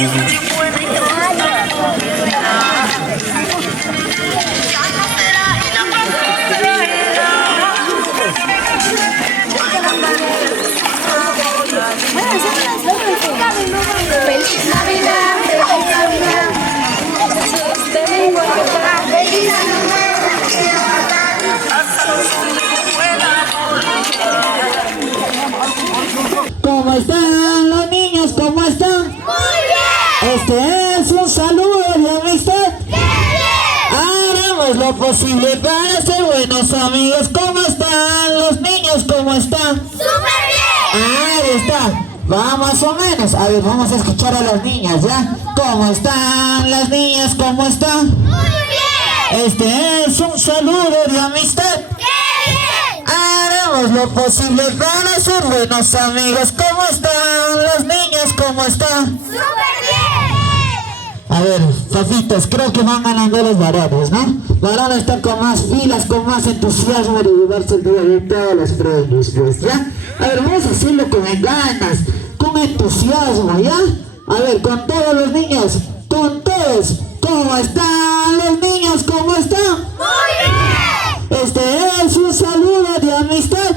Feliz Navidad, feliz Navidad. Feliz ¿Cómo están los niños? ¿Cómo están? Muy bien. Este es un saludo de amistad. Bien. Haremos lo posible para ser buenos amigos. ¿Cómo están los niños? ¿Cómo están? Súper bien. Ahí está. Va más o menos. A ver, vamos a escuchar a las niñas, ¿ya? ¿Cómo están las niñas? ¿Cómo están? Muy bien. Este es un saludo de amistad. Bien. Haremos lo posible para ser buenos amigos. ¿Cómo están los niños? ¿Cómo están? Súper bien. A ver, papitos, creo que van ganando los varones, ¿no? Los varones están con más pilas, con más entusiasmo de llevarse el día de todos los premios, pues, ¿ya? A ver, vamos a hacerlo con ganas, con entusiasmo, ¿ya? A ver, con todos los niños, con todos. ¿Cómo están los niños? ¿Cómo están? Muy bien. Este es un saludo de amistad.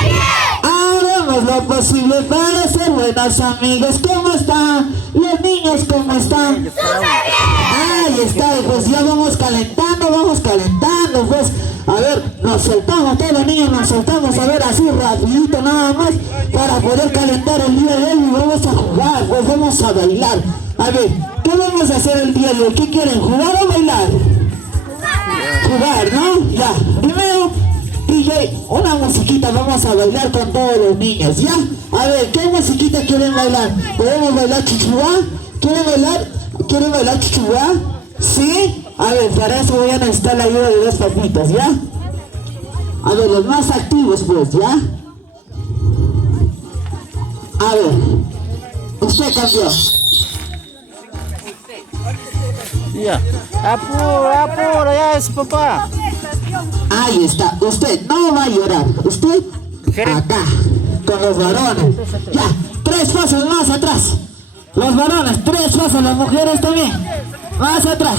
Bien. Haremos lo posible para ser buenos amigos. ¿Cómo están los niños? ¿Cómo están? Súper bien. Ahí está, pues ya vamos calentando, pues. A ver, nos soltamos, todos los niños nos soltamos, a ver, así rapidito nada más, para poder calentar el día de hoy y vamos a jugar, pues vamos a bailar. A ver, ¿qué vamos a hacer el día de hoy? ¿Qué quieren, jugar o bailar? Jugar, ¿no? Ya, primero, DJ, una musiquita, vamos a bailar con todos los niños, ¿ya? A ver, ¿qué musiquita quieren bailar? ¿Podemos bailar chichuá? ¿Quieren bailar? ¿Quieren bailar chichuá? ¿Sí? A ver, para eso voy a necesitar la ayuda de dos papitas, ¿ya? A ver, los más activos, pues, ¿ya? A ver, usted cambió. Ya, apura, ya es papá. Ahí está, usted no va a llorar, usted acá, con los varones. Ya, 3 pasos más atrás. Los varones, 3 pasos, las mujeres también. Más atrás,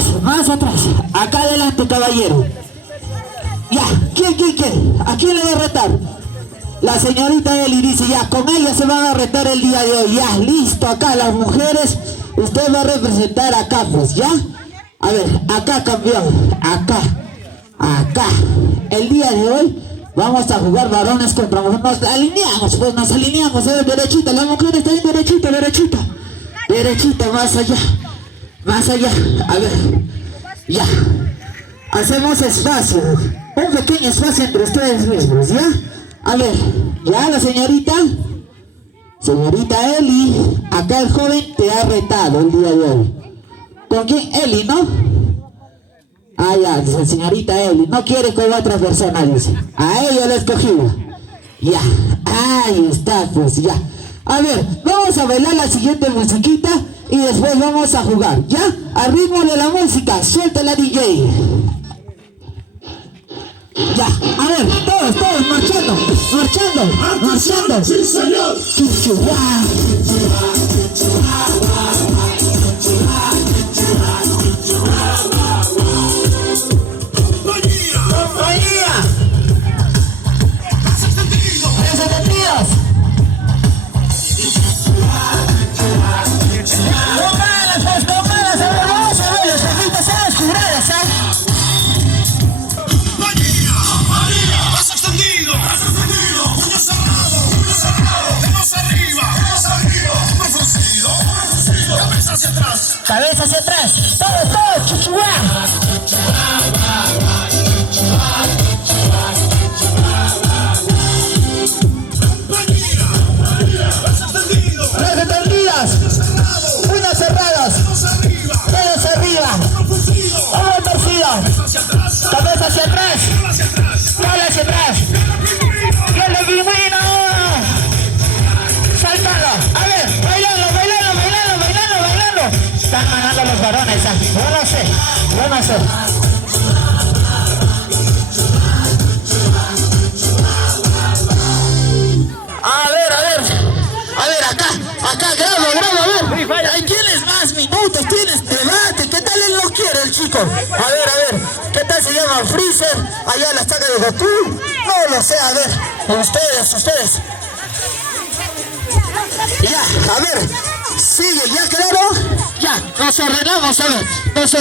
acá adelante, caballero. Ya, ¿quién? ¿A quién le va a retar? La señorita Eli dice, ya, con ella se van a retar el día de hoy. Ya, listo, acá las mujeres, usted va a representar acá, pues, ¿ya? A ver, acá, campeón, acá. El día de hoy vamos a jugar varones contra mujeres. Nos alineamos, derechita, la mujer está bien derechita, más allá, a ver, ya, hacemos espacio, un pequeño espacio entre ustedes mismos, ¿ya? A ver, ya la señorita Eli, acá el joven te ha retado el día de hoy. ¿Con quién? Eli, ¿no? Ah, ya, dice señorita Eli, no quiere con otra persona, dice. A ella la he escogido. Ya, ahí está, pues ya. A ver, vamos a bailar la siguiente musiquita y después vamos a jugar, ¿ya? Al ritmo de la música, suelta la DJ. Ya, a ver, todos marchando. ¡Sí, señor! Cabeza hacia atrás, todos, chuchuá. Tres extendidas, uñas cerradas, dedos arriba, hombro torcido, cabeza hacia atrás, cola hacia atrás. ¡Yo le divino! Saltando, a ver, bailando. Están ganando los varones, yo no sé. A ver, acá, grabo, a ver. ¿Quién es más? el chico. A ver, ¿qué tal se llama? Freezer, allá la saca de Goku. No lo sé, a ver, ustedes. Ya, a ver, sigue, ¿ya claro? Ya, nos ordenamos, a ver, nos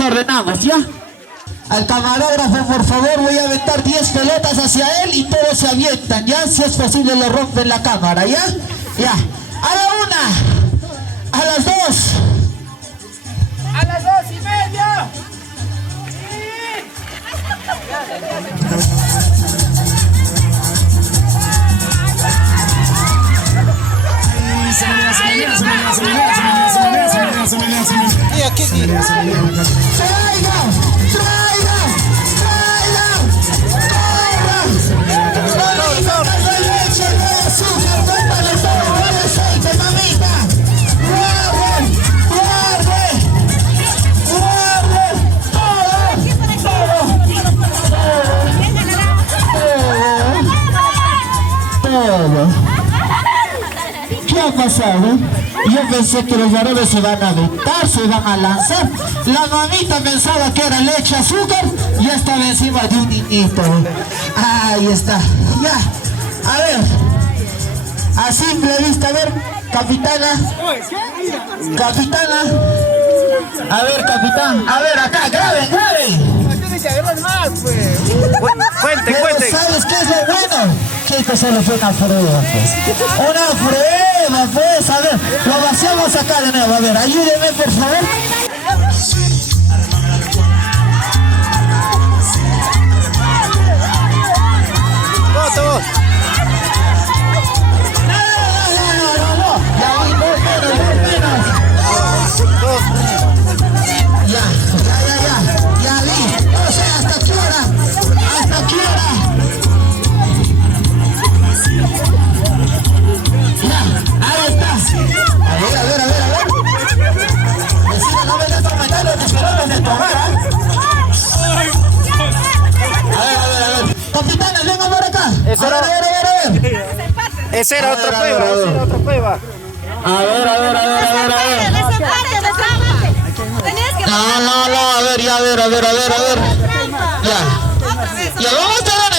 ordenamos, ¿ya? Al camarógrafo, por favor, voy a aventar 10 pelotas hacia él y todos se avientan, ¿ya? Si es posible, lo rompen la cámara, ¿ya? Ya, a la 1, a las 2. ¡A las 2:30! Y aquí, ¿Qué ha pasado? Yo pensé que los varones se van a aventar, se van a lanzar. La mamita pensaba que era leche, azúcar, y ya estaba encima de un niñito. Ahí está, ya. A ver, a simple vista, a ver, capitana. A ver, capitán, a ver, acá, graben. Tienes que agarrar más, pues. Cuente. Pero ¿sabes qué es lo bueno? Que esto solo fue una prueba, pues. Una prueba, pues. A ver, lo vaciamos acá de nuevo. A ver, ayúdenme, por favor. Voto. No. Ya vi, menos. Ya vi. O sea, ¿hasta qué hora? Ya, ahí está. A ver. Vecina, no me das a matar los desperones de tomar, ¿ah? A ver. Capitana, venga por acá. Eso A ver. Esa era otra prueba. A ver. No, a ver. Ya vamos a dar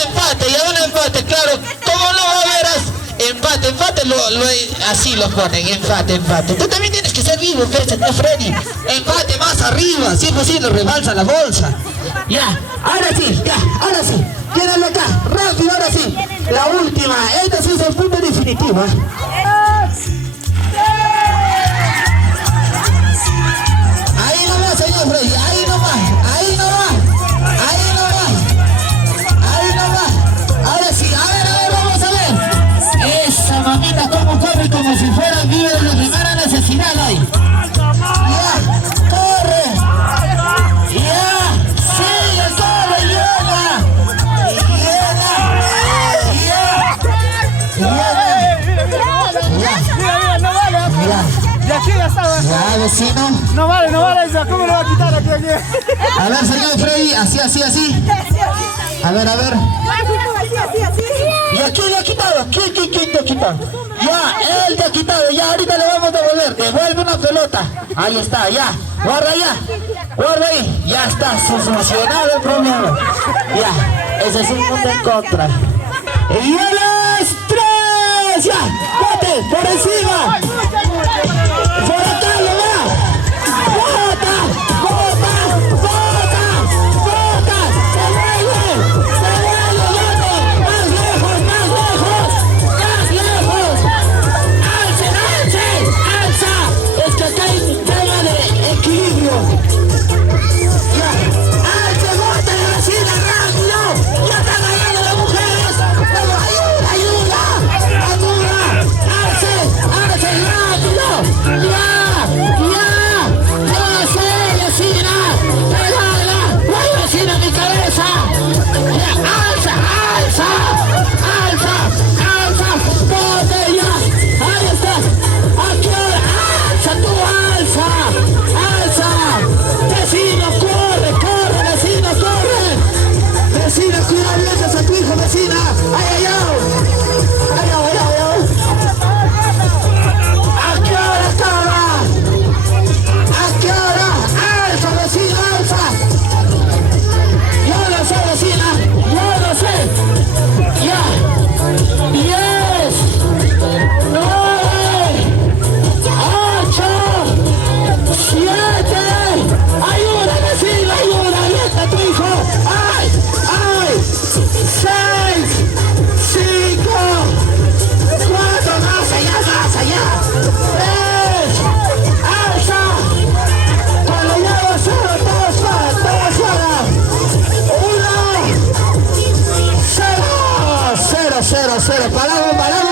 un empate, claro. ¿Cómo no va a haber empate? Así lo ponen, empate. Tú también tienes que ser vivo, Freddy. Empate más arriba, si es posible, rebalsa la bolsa. Ya, ahora sí. Llénalo acá, rápido, ahora sí. La última, este sí es el punto definitivo. Ahí nomás, señor Freddy, ahí nomás. Ahora sí, a ver, vamos a ver. Esa mamita como corre como si fuera vive de primera necesidad hoy. Ya, corre. Ya, sigue, corre, Mira, no vale. De aquí ya estaba. Ya, vecino. No vale, ¿cómo le va a quitar aquí? A ver, señor Freddy, así. A ver. ¿Y a quién le ha quitado? ¿Quién te ha quitado? Ya, él te ha quitado, ya ahorita le vamos a devolver. Devuelve una pelota. Ahí está, ya. Guarda ahí. Ya está, solucionado el problema. Ya, ese es un punto en contra. Y a las 3, ya, bote, por encima. Por acá lo va. Bota. Se vuelve, más lejos. Alza. Es que acá hay un tema de equilibrio. Ya, alza, bota, vecina, rápido. Ya están ganando las mujeres. Pero ayuda.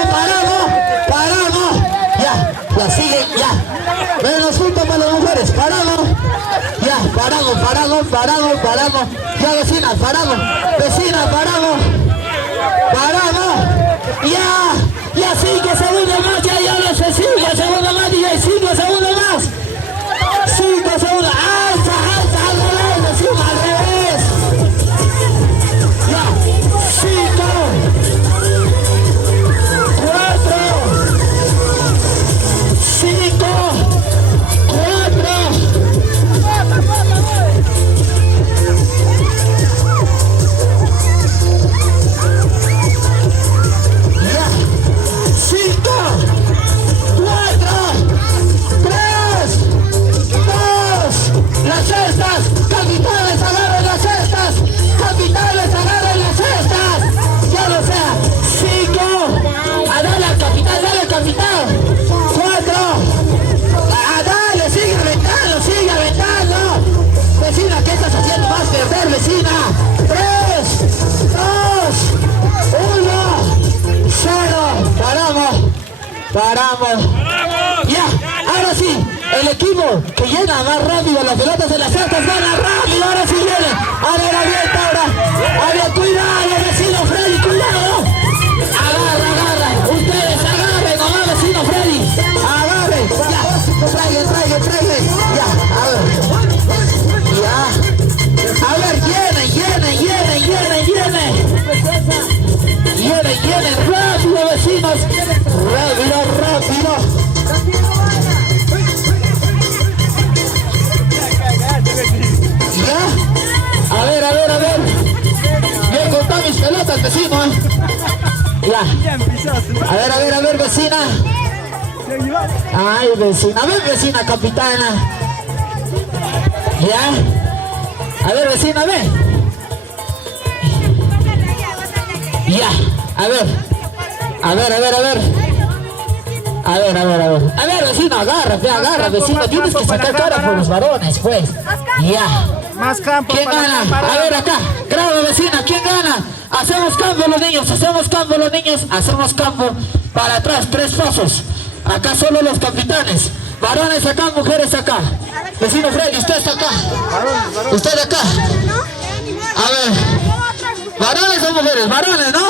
paramos. Ya, sigue, ya. Menos puntos para las mujeres, paramos. Ya, paramos. Ya, vecinas, paramos. Ya, 5 segundos más, ya lo sé, 5 segundos más, DJ, 5 segundos más. 5 segundos, alza, al revés, vecino, al revés. Ya, 5, 4, 5, 4. Ya, 5, 4, 3, 2. Las cestas, capitales, agarren las cestas. Ya lo sea. 5. Dale al capitán. 4. Dale, sigue aventando. Vecina, ¿qué estás haciendo? Vas a perder, vecina. 3, 2, 1, 0. Paramos. Ya, ahora sí, el equipo que llena más rápido las pelotas en las cestas gana rápido, ahora sí viene. A ver, avienta ahora. Cuidado, vecino Freddy, cuidado. Agarra. Ustedes agarren, nomás, vecino Freddy. Agarren. Ya, traigan. Ya, a ver. Ya. A ver, llenen. Rápido, vecinos. Rápido. Ya. A ver. Bien contado mis pelotas, vecino. Ya. A ver, vecina. Ay, vecina. A ver, vecina capitana. Ya. A ver, vecina, ve. Ya. A ver, vecino, agarra, vecino, tienes que sacar cara por los varones, pues. Ya. Más campo. ¿Quién para gana? para- A ver acá, graba vecina, ¿quién gana? Hacemos campo los niños, hacemos campo para atrás, 3 pasos. Acá solo los capitanes. Varones acá, mujeres acá. Vecino Freddy, usted está acá. Usted acá. A ver. ¿Varones o mujeres? Varones, ¿no?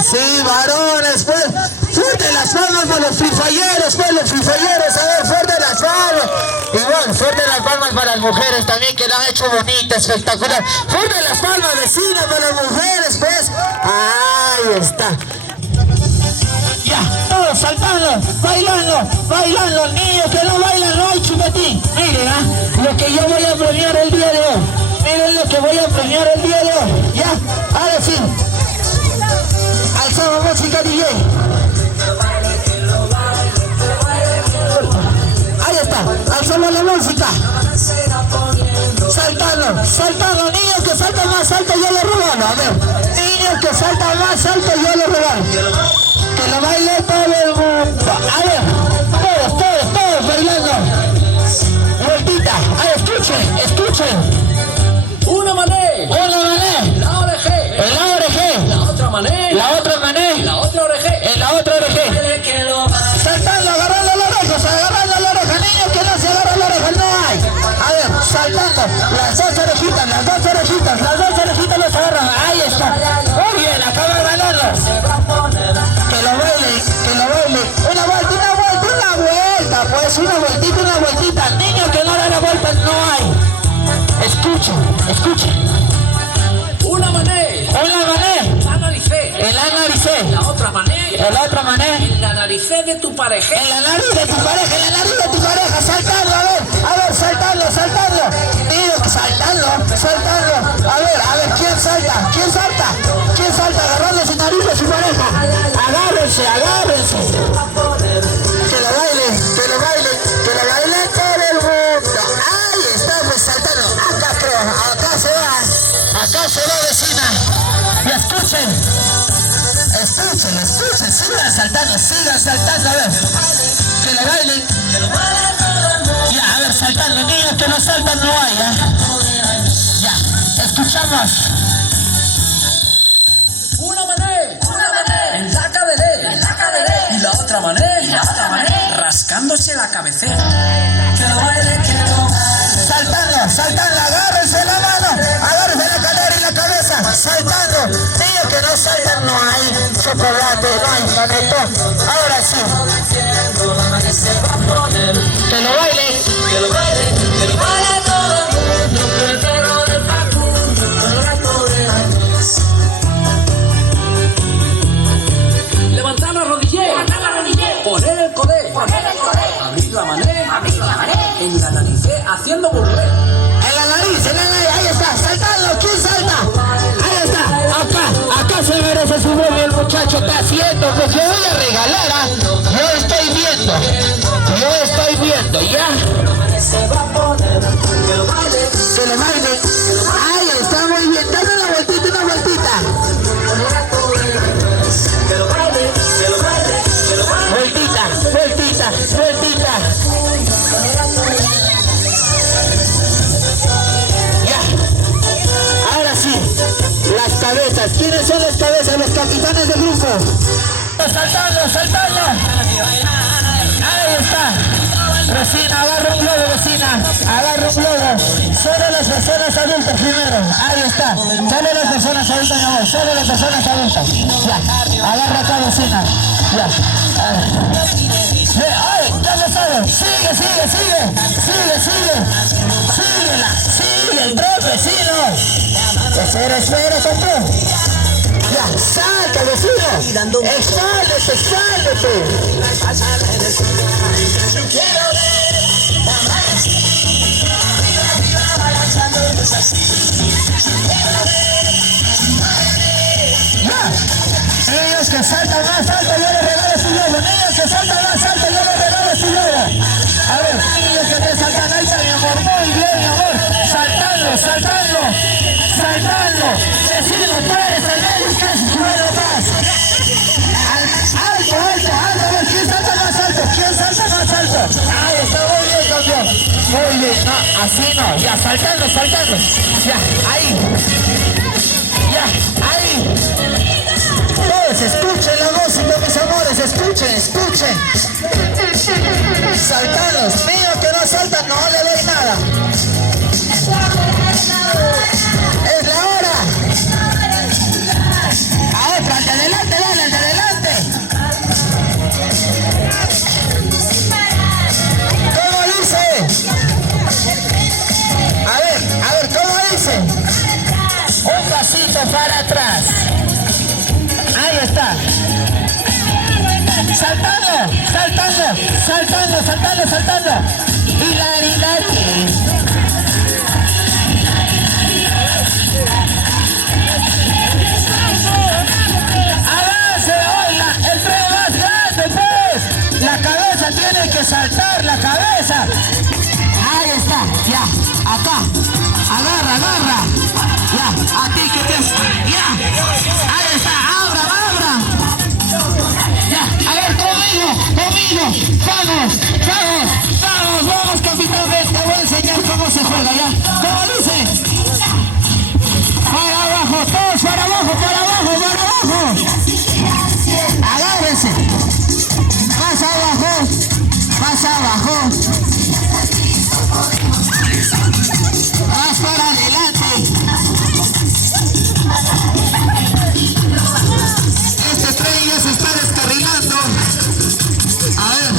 Sí, varones, pues. Fuerte las palmas para los frifalleros, pues, a ver, fuerte las palmas. Igual, fuerte las palmas para las mujeres también, que la han hecho bonita, espectacular. Fuerte las palmas, vecinas, para las mujeres, pues. Ahí está. Ya, todos saltando, bailando, niños que no bailan, no hay chupetín. Miren, lo que yo voy a premiar el día de hoy. Ya, ahora sí. Alzamos música, DJ. Ahí está, alzamos la música. Saltando, niños que saltan más alto, yo les regalo. A ver, niños que saltan más alto, yo les regalo. Que lo baile todo el mundo. A ver, todos bailando. Vueltita, escuchen. Una mané, la oreje, La otra mané, la otra mané, la otra oreje, en la otra oreja. que lo baile. Saltando, agarrando la oreja, niños que no se agarran la oreja, no hay. A ver, saltando, las dos orejitas los agarran, ahí está. Muy bien, acaba ganando. Que lo baile. Una vueltita, niños que no dan la vuelta, no hay. Escuchen. Una mané, la naricé, En la naricé, la otra mané, el otro mané. en la naricé de tu pareja. En la nariz de tu pareja, saltando, a ver, saltando. Niños, saltando. A ver, ¿quién salta? Agarrando su nariz de su pareja. Agárrense. Que lo baile todo el mundo. Ahí está, pues saltando. Acá se va, vecina. Y escuchen, sigan saltando, a ver. Que lo bailen. Ya, a ver, saltando, niños que no saltan no hay, Ya, escuchamos. Una mané, en la cadera, nuestra manera, rascándose la cabecera. Que lo baile, Saltando, saltando, agárrense la mano, agárrense la cadera y la cabeza, saltando. Niños que no saltan, no hay chocolate, no hay panetón. Ahora sí. Que lo baile. que lo baile todo el mundo, que el perro de Facundo, con el gato de Andrés. Levantar la rodillera, poner el codé, abrir la mané, en la nariz, haciendo burlé. En la nariz, ahí está, saltando, ¿quién salta? Ahí está, acá se merece su premio el muchacho, está haciendo, pues yo voy a regalar, ¿ah? Yo estoy viendo, ya. Que lo baile, ahí está, muy bien, dale una vueltita. Vueltita. Ya. Ahora sí, las cabezas. ¿Quiénes son las cabezas? Los capitanes del grupo. Saltando. Ahí está. Vecina, agarra un globo, vecina. Solo las personas adultas primero. Ahí está. Solo las personas adultas, mi amor. Solo las personas adultas. Ya. Agarra acá, vecina. Ya. ¡Ay! ¡Ya lo sabes! ¡Sigue! ¡Sigue el tres, vecino! Espera, compadre. Ya, salta, vecino. Exálete. Ya. Niños que saltan más alto, yo les regalo su globo. Niños que saltan más alto, yo les regalo su globo. A ver, niños que te saltan alto, mi amor. Muy bien, mi amor. Saltando. Vecino, puedes saltar y que se sube la paz. Alto. A ver, ¿quién salta más alto? Ahí está, muy bien, campeón. Muy bien, no, así no. Ya, saltando. Ya, ahí. Escuchen la música, mis amores, escuchen. Saltados, niños que no saltan, no le doy nada. Es la hora. A otra, al de adelante, dale, al de adelante. ¿Cómo dice? A ver, ¿cómo dice? Un pasito para atrás. Ahí está. Saltando. Hilarity. Avance, oiga, el tren más grande, pues. La cabeza tiene que saltar, la cabeza. Ahí está, ya, acá. Agarra. Ya, a ti que te... Ya, ahí está, abra. Ya, a ver, conmigo. Vamos, capitán, te voy a enseñar cómo se juega, ya. ¿Cómo dice? Para abajo, todos para abajo. Agárrense. Más abajo. Más para adelante. Este tren ya se está descarrilando. A ver.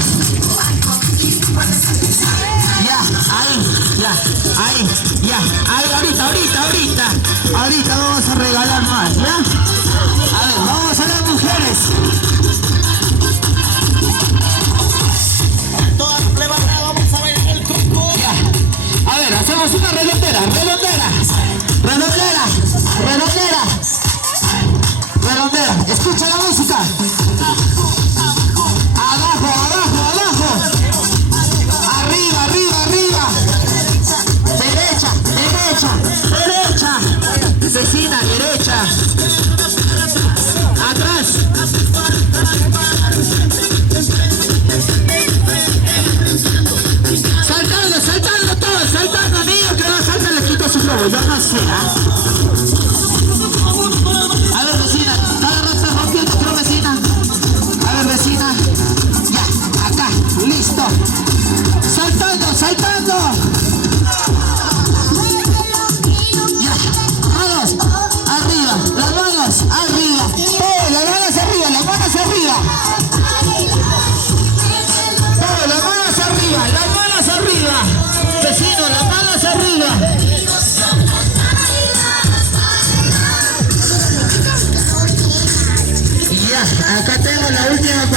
Ahorita vamos a regalar más, ¿ya? A ver, vamos a las mujeres. Ya. A ver, hacemos una redondera. Escucha la música. Abajo. Arriba. Derecha. Vecina, derecha. Atrás. Saltando todos, niños que no saltan, les quito su globo, yo no sé, A ver, vecina, cada rato está rompiendo, creo, vecina.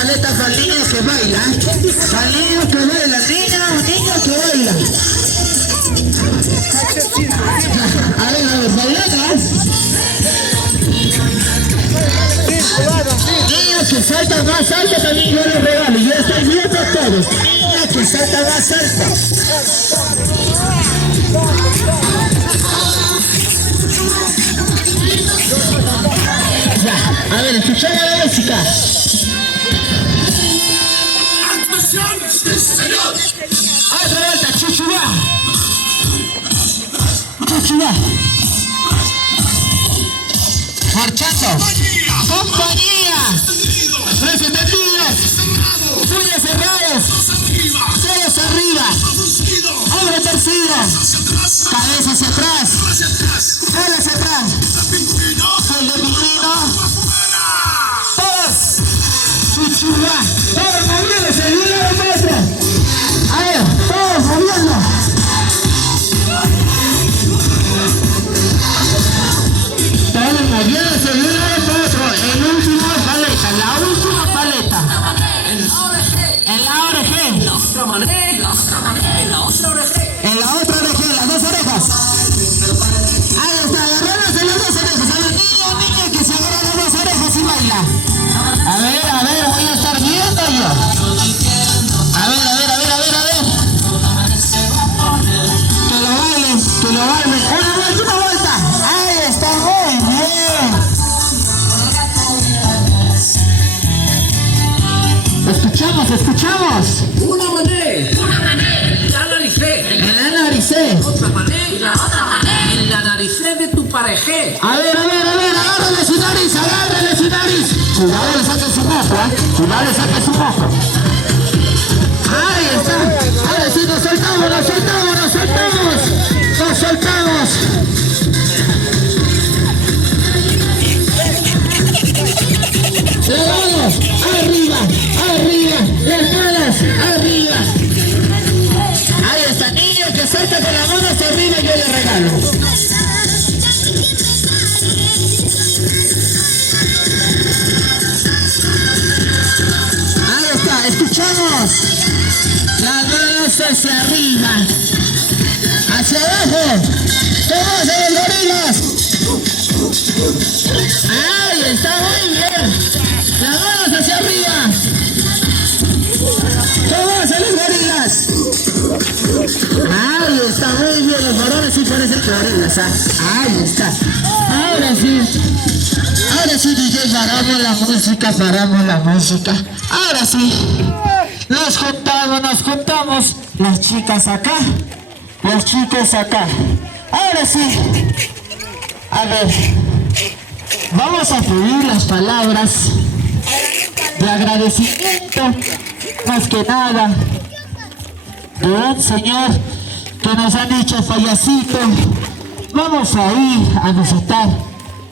paleta para el niño que baila. Para el niño que baila, niño que baila. A ver, bailando. Niños que saltan más alto también yo les regalo. Ya están viendo todos. Niños que saltan más alto. Ya, a ver, escuchad la música. Otra vuelta, chuchuá. Chuchuá. Marchando. Compañía. Representativos. Puños cerrados. Dedos arriba. Hombro torcido. Cabeza hacia atrás. Cola hacia atrás. El de pingüino. Todos. Chuchuá. Todos moviéndose de un lado para otro. A ver, todos moviendo. Todos moviéndose de un lado para otro. El último paleta, la última paleta. En la oreja. En la otra manera. En la otra oreja. En la otra oreja, las dos orejas. Ahí está, agarrándose las dos orejas. A ver, niño, que se agarra las dos orejas y baila. A ver, voy a estar viendo yo. A ver. Que lo baile. Una vuelta. Ahí está, muy bien. Escuchamos. Una manera. La naricé. En la naricé. Otra manera. Y la otra manera. En la naricé de tu pareja. A ver, agárrale su nariz. Cuidado, le saque su moco, Ahí está. Ahora sí, nos soltamos. Las manos arriba, las manos arriba. Ahí está, niño que salta con las manos arriba, yo le regalo. Ahí está, escuchamos. Las manos hacia arriba, hacia abajo. Todos de los gorilas. Ahí está, muy bien. Las manos hacia arriba. Todos de los gorilas. Ahí está, muy bien. Los varones sí parecen gorilas. Ahí está. Ahora sí, DJ, paramos la música. Ahora sí. Nos juntamos. Las chicas acá, los chicos acá. Ahora sí. A ver. Vamos a pedir las palabras de agradecimiento, más que nada, de un señor que nos han dicho fallecito. Vamos a ir a visitar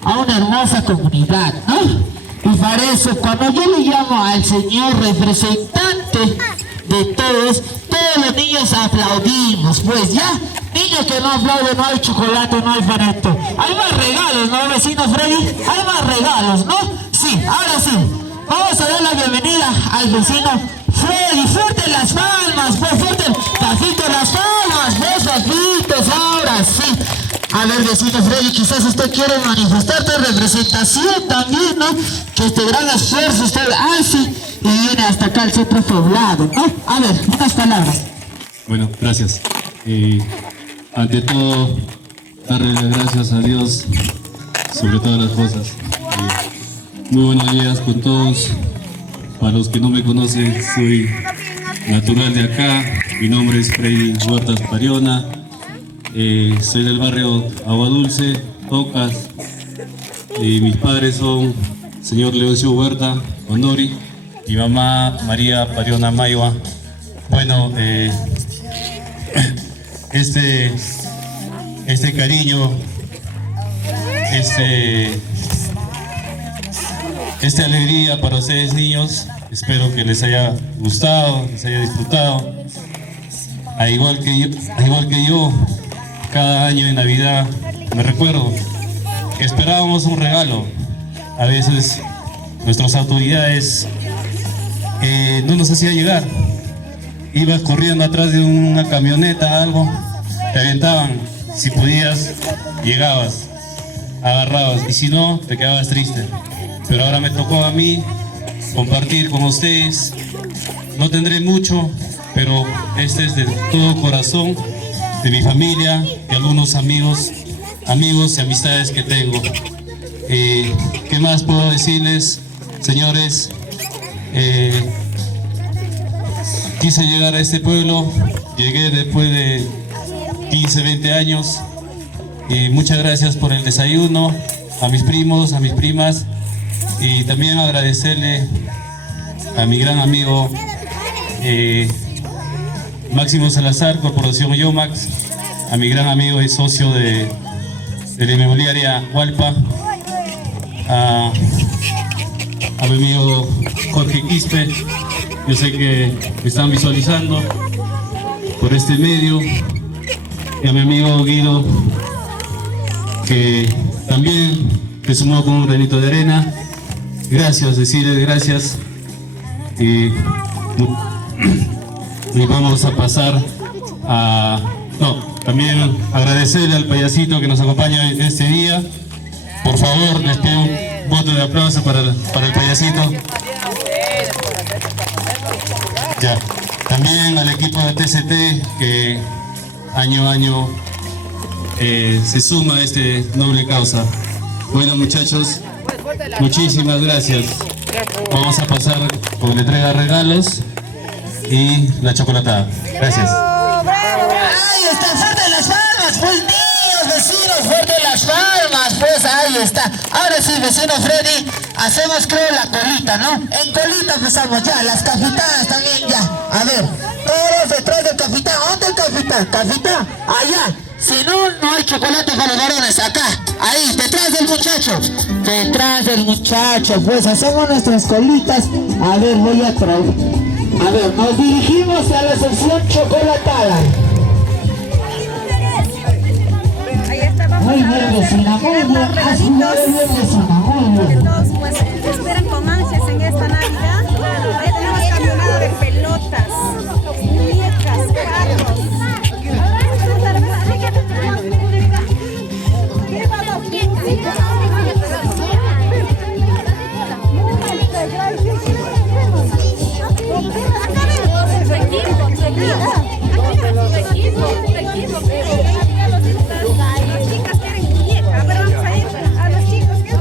a una hermosa comunidad, ¿no? Y para eso, cuando yo le llamo al señor representante de todos los niños aplaudimos, pues ya. Niños que no aplauden, no hay chocolate, no hay panetto. Hay más regalos, ¿no, vecino Freddy? Hay más regalos, ¿no? Sí, ahora sí. Vamos a dar la bienvenida al vecino Freddy. Fuerte las palmas, pues fuerte. Papito, las palmas, pues papitos, ahora sí. A ver, vecino Freddy, quizás usted quiere manifestar tu representación también, ¿no? Que este gran esfuerzo usted hace y viene hasta acá al centro poblado, ¿no? A ver, unas palabras. Bueno, gracias. Ante todo, darle las gracias a Dios sobre todas las cosas. Muy buenos días con todos. Para los que no me conocen, soy natural de acá. Mi nombre es Freddy Huertas Pariona. Soy del barrio Agua Dulce, Tocas. Mis padres son señor Leoncio Huerta Ondori, mi mamá María Pariona Maiwa. Bueno, este cariño, esta alegría para ustedes niños, espero que les haya gustado, les haya disfrutado. Al igual que yo, cada año en Navidad me recuerdo que esperábamos un regalo. A veces nuestras autoridades no nos hacía llegar. Ibas corriendo atrás de una camioneta, algo, te aventaban. Si podías, llegabas, agarrabas, y si no, te quedabas triste. Pero ahora me tocó a mí compartir con ustedes. No tendré mucho, pero este es de todo corazón, de mi familia, de algunos amigos y amistades que tengo. ¿Qué más puedo decirles, señores? Quise llegar a este pueblo, llegué después de 15, 20 años, y muchas gracias por el desayuno, a mis primos, a mis primas, y también agradecerle a mi gran amigo Máximo Salazar, Corporación Yomax, a mi gran amigo y socio de la inmobiliaria Hualpa, a mi amigo Jorge Quispe. Yo sé que me están visualizando por este medio, y a mi amigo Guido, que también se sumó con un granito de arena. Gracias, decirles gracias, y vamos a pasar a... también agradecerle al payasito que nos acompaña este día. Por favor, les pido un voto de aplauso para el payasito. Ya. También al equipo de TCT, que año a año se suma a este noble causa. Bueno, muchachos, muchísimas gracias. Vamos a pasar con la entrega de regalos y la chocolatada. Gracias. Ahí está, fuerte las palmas, pues niños, vecinos, fuerte las palmas, pues ahí está. Ahora sí, vecino Freddy, hacemos creo la colita, ¿no? En colita empezamos ya, las cafetadas también ya. A ver, todos detrás del capitán. ¿Dónde el capitán? Capitán, allá. Si no, no hay chocolate para los varones, acá. Ahí, detrás del muchacho. Detrás del muchacho, pues hacemos nuestras colitas. A ver, voy a traer. A ver, nos dirigimos a la sección chocolatada. Muy bien, vecina, muy bien. Así muy bien, vecina, muy bien. Todos pues esperan con ansias en esta Navidad. Ahí tenemos camionada de pelotas, muñecas, carros. Las chicas quieren muñeca, pero vamos a ir a los chicos que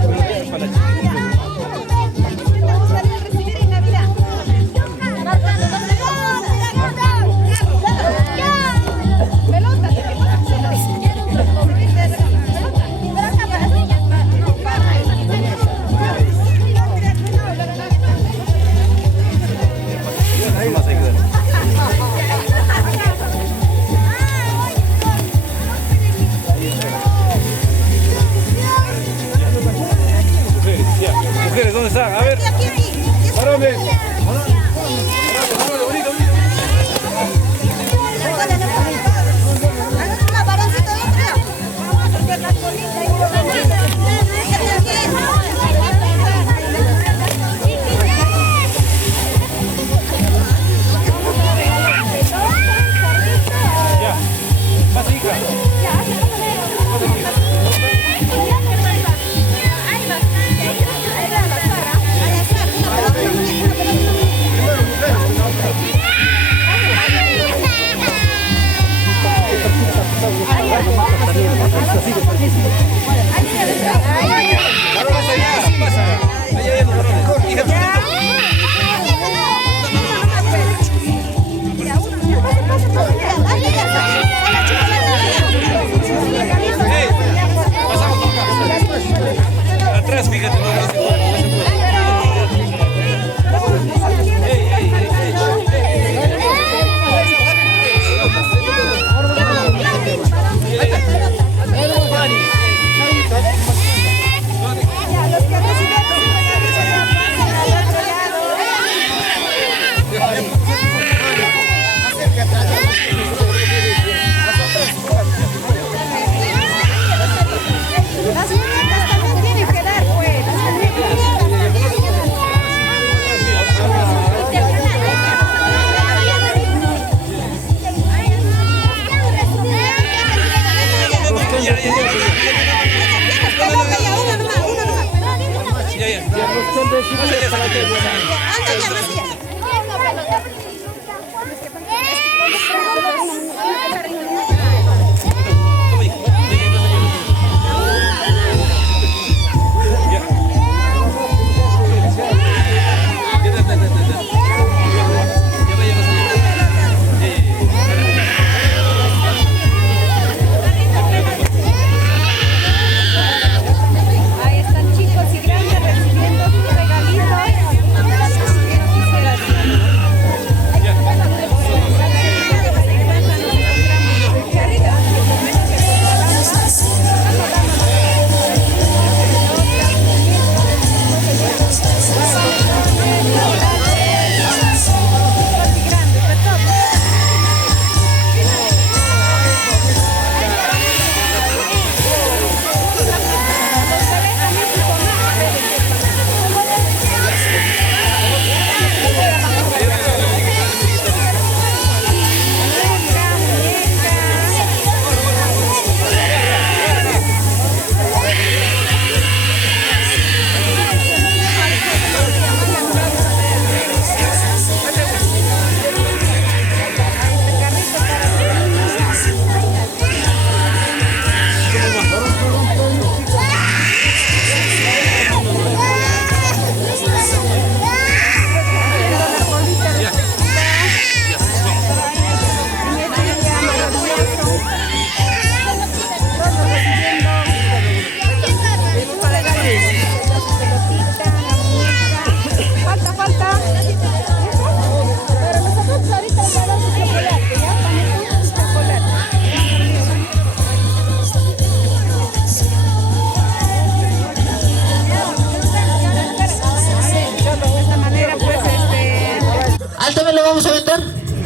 ¿Al también lo vamos a vender?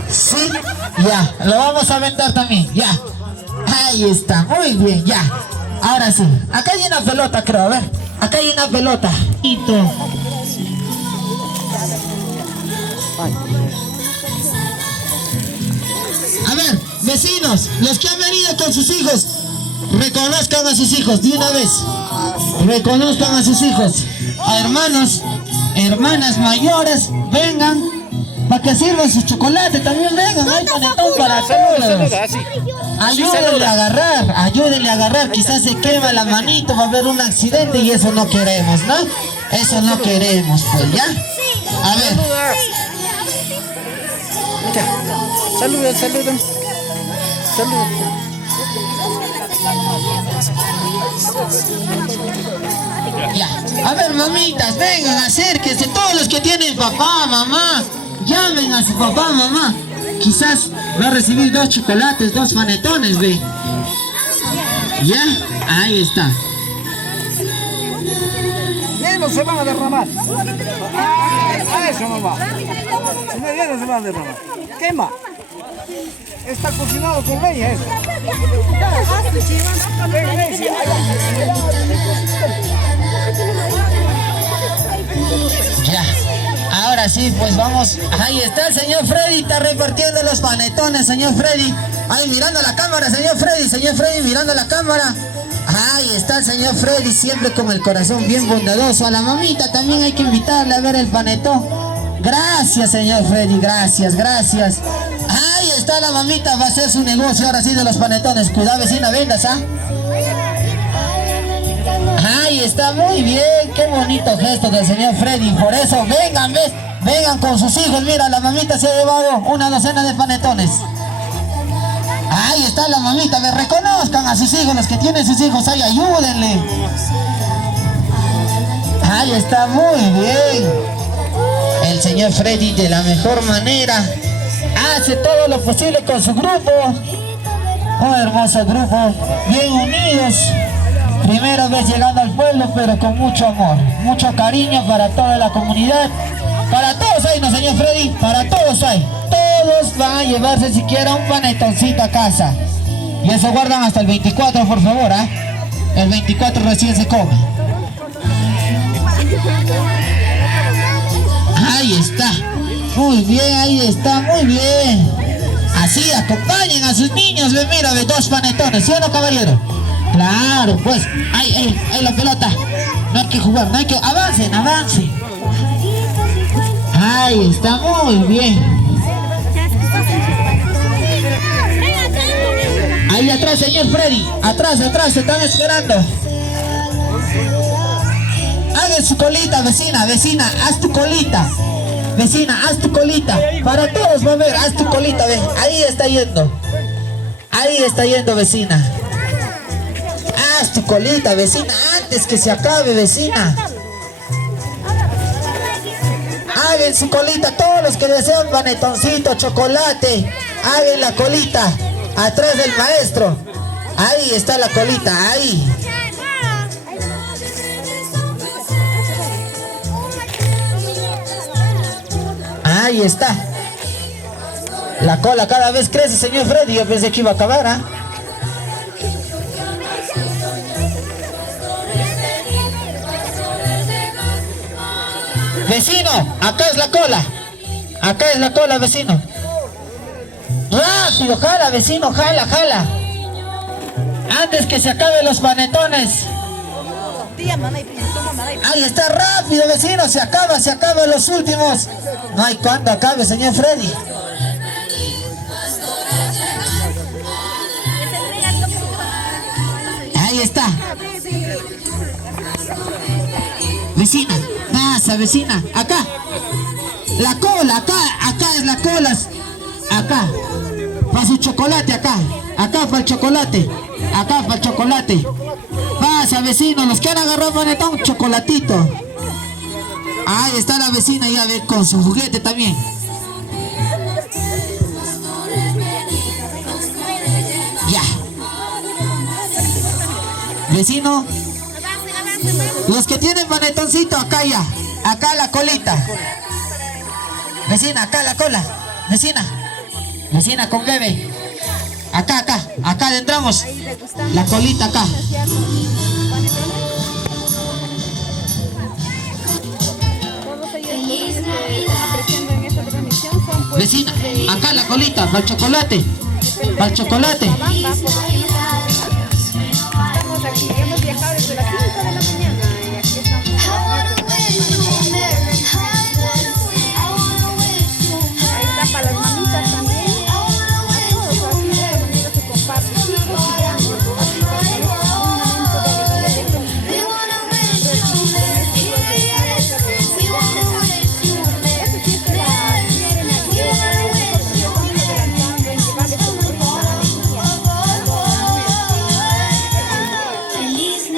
Sí, ya, lo vamos a vender también, ya. Ahí está, muy bien, ya. Ahora sí, acá hay una pelota, creo, a ver. Acá hay una pelota. A ver, vecinos, los que han venido con sus hijos, reconozcan a sus hijos de una vez. Reconozcan a sus hijos. A hermanos, hermanas mayores, vengan. Para que sirvan su chocolate, también vengan. Hay panetón para todos. Saluda, así. Ayúdenle a agarrar, ayúdenle a agarrar. Quizás se quema la manito, va a haber un accidente y eso no queremos, ¿no? Eso no queremos, pues, ¿ya? A ver. Saluda. Saluda. Ya. A ver, mamitas, vengan, acérquense. Todos los que tienen papá, mamá, llamen a su papá, mamá. Quizás va a recibir 2 chocolates, 2 panetones, ve. Ya, ahí está. Ya no se van a derramar. A eso no va. Ya no se van a derramar. Quema. Está cocinado con leña eso. Ya. Ahora sí, pues vamos. Ahí está el señor Freddy, está repartiendo los panetones, señor Freddy. Ahí mirando la cámara, señor Freddy mirando la cámara. Ahí está el señor Freddy, siempre con el corazón bien bondadoso. A la mamita también hay que invitarle a ver el panetón. Gracias, señor Freddy, gracias. Ahí está la mamita, va a hacer su negocio ahora sí de los panetones. Cuidado, vecina, vendas, ¿ah? Ahí está, muy bien, qué bonito gesto del señor Freddy. Por eso, vengan, ¿ves? Vengan con sus hijos, mira, la mamita se ha llevado una docena de panetones. Ahí está la mamita, me reconozcan a sus hijos, los que tienen sus hijos, ahí ayúdenle. Ahí está, muy bien. El señor Freddy de la mejor manera hace todo lo posible con su grupo. Un hermoso grupo, bien unidos. Primera vez llegando al pueblo, pero con mucho amor, mucho cariño para toda la comunidad. Para todos hay, ¿no, señor Freddy? Para todos hay. Todos van a llevarse siquiera un panetoncito a casa. Y eso guardan hasta el 24, por favor, ¿ah? El 24 recién se come. Ahí está. Muy bien, ahí está, muy bien. Así, acompañen a sus niños, ve, mira, ve, 2 panetones, ¿sí o no, caballero? Claro, pues, ahí la pelota. No hay que jugar, no hay que... Avancen. Ahí está, muy bien. Ahí atrás, señor Freddy. Atrás, se están esperando. Hagan su colita, vecina, haz tu colita. Vecina, haz tu colita. Para todos, va a ver, haz tu colita, ve. Ahí está yendo, vecina. Haz tu colita, vecina, antes que se acabe, vecina. Hagan su colita, todos los que desean panetoncito, chocolate, hagan la colita, atrás del maestro. Ahí está la colita, ahí. Ahí está. La cola cada vez crece, señor Freddy, yo pensé que iba a acabar, ¿ah? Vecino, acá es la cola, vecino. Rápido, jala, vecino, jala. Antes que se acaben los panetones. Ahí está, rápido, vecino, se acaba los últimos. No hay cuándo acabe, señor Freddy. Ahí está. Vecina, pasa, vecina, acá. La cola, acá es la cola. Acá. Para su chocolate, acá para el chocolate. Pasa, vecino, los que han agarrado panetón, chocolatito. Ahí está la vecina, ya ve, con su juguete también. Ya. Vecino, los que tienen panetoncito, acá ya. Acá la colita. Vecina, acá la cola. Vecina. Vecina con bebé. Acá adentramos. La colita acá. Todos ellos apareciendo en esta transmisión son pues Vecina, acá la colita, para el chocolate. Para el chocolate. estamos aquí, hemos viajado desde las 5 de la mañana y aquí estamos. Ahí está para las mamitas también. A todos aquí de esta manera se comparte. Chicos y grandes. Así que es un momento de alegría, de felicidad. Esta fiesta de Navidad, nosotros ya estamos adelantando en llevarles sorpresa, alegría. Feliz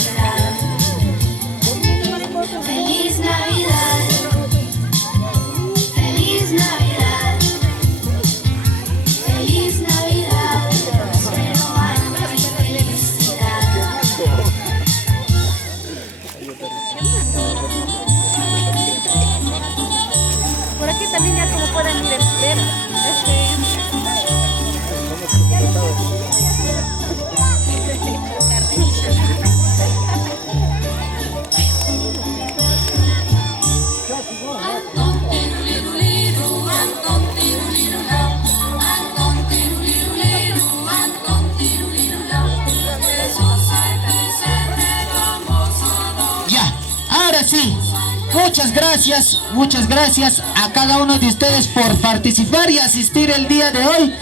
Navidad. Feliz Navidad. Feliz Navidad. Feliz Navidad. Prospero año y felicidad. Por aquí también ya como pueden ver, Ya, ahora sí. Muchas gracias a cada uno de ustedes por participar y asistir el día de hoy.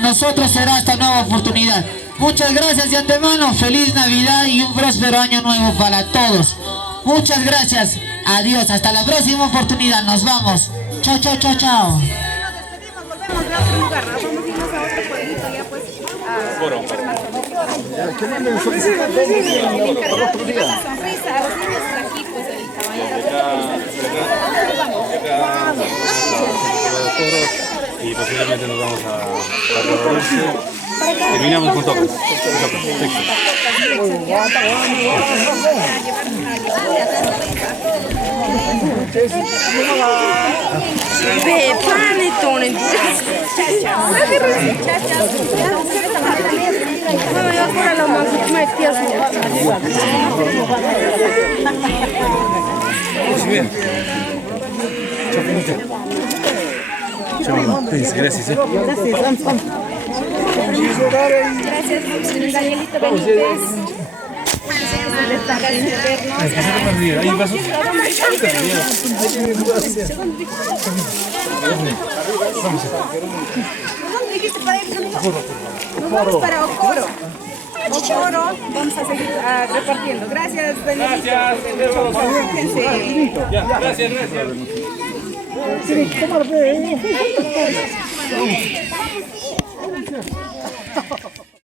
Nosotros será esta nueva oportunidad. Muchas gracias de antemano. Feliz Navidad y un próspero año nuevo para todos. Muchas gracias. Adiós. Hasta la próxima oportunidad. Nos vamos. Chao, chao, chao, chao. nos despedimos, volvemos a otro lugar, ¿no? Vamos a irnos a otro pueblito ya pues Que manden solicitar todos los días para otro día. una sonrisa a los niños aquí pues el caballero. Y posiblemente nos vamos a Dulce. Terminamos con toques. Gracias. Gracias, Danielito Benítez. Ahí vas. ¿Dónde dijiste para ir, amigo? Nos vamos para Ocoro. Ocoro, vamos a seguir repartiendo. Gracias, Danielito. Gracias.